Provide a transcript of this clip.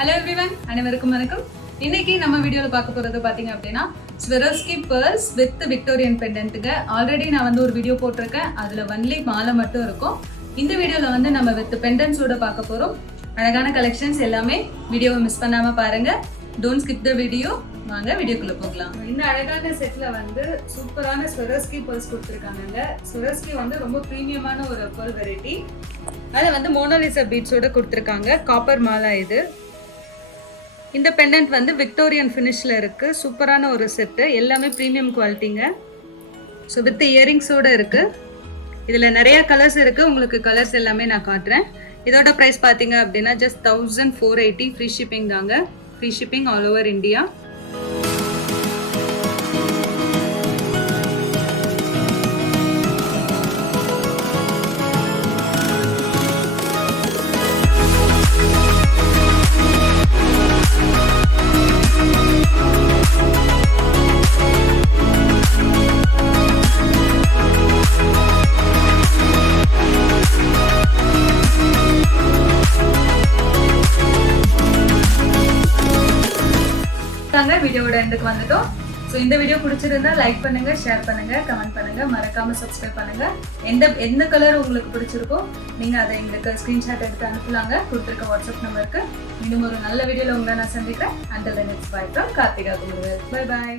Hello everyone, அனைவருக்கும் வணக்கம். இன்னைக்கு நம்ம வீடியோல பார்க்க போறது பாத்தீங்க அப்படினா Swarovski pearls with Victorian pendantங்க. ஆல்ரெடி நான் வந்து ஒரு வீடியோ போட்டுருக்கேன். அதுல only மாலை மட்டும் இருக்கும். இந்த வீடியோல வந்து நம்ம with pendants ஓட பார்க்க போறோம். அழகான கலெக்ஷன்ஸ் எல்லாமே வீடியோவை மிஸ் பண்ணாம பாருங்க. Don't skip the video. வாங்க வீடியோக்குள்ள போகலாம். இந்த அழகான செட்ல வந்து சூப்பரான Swarovski pearls கொடுத்திருக்காங்கங்க. Swarovski வந்து ரொம்ப பிரீமியமான ஒரு pearl வெரைட்டி. அத வந்து மோனாலிசா பீட்ஸோட கொடுத்திருக்காங்க. காப்பர் மாலா இது. இந்த பெண்டன்ட் வந்து விக்டோரியன் ஃபினிஷ்ல இருக்கு. சூப்பரான ஒரு செட். எல்லாமே பிரீமியம் குவாலிட்டிங்க. ஸோ வித் இயரிங்ஸோட இருக்கு. இதுல நிறைய கலர்ஸ் இருக்கு. உங்களுக்கு கலர்ஸ் எல்லாமே நான் காட்டுறேன். இதோட பிரைஸ் பாத்தீங்க அப்படின்னா ஜஸ்ட் 1480 ஃப்ரீ ஷிப்பிங் தாங்க. Free shipping all over India. வீடியோவோட எண்டுக்கு வந்துட்டோம். ஸோ இந்த வீடியோ பிடிச்சிருந்தா லைக் பண்ணுங்க, ஷேர் பண்ணுங்க, கமெண்ட் பண்ணுங்க, மறக்காம சப்ஸ்கிரைப் பண்ணுங்க. எந்த கலர் உங்களுக்கு பிடிச்சிருக்கோ நீங்க அதை எங்களுக்கு ஸ்கிரீன்ஷாட் எடுத்து அனுப்பலாங்க. கொடுத்துருக்க வாட்ஸ்அப் நம்பருக்கு. இன்னும் ஒரு நல்ல வீடியோல உங்களை நான் சந்திக்கிறேன். Until the next bye from Karthika Guruvell. Bye bye.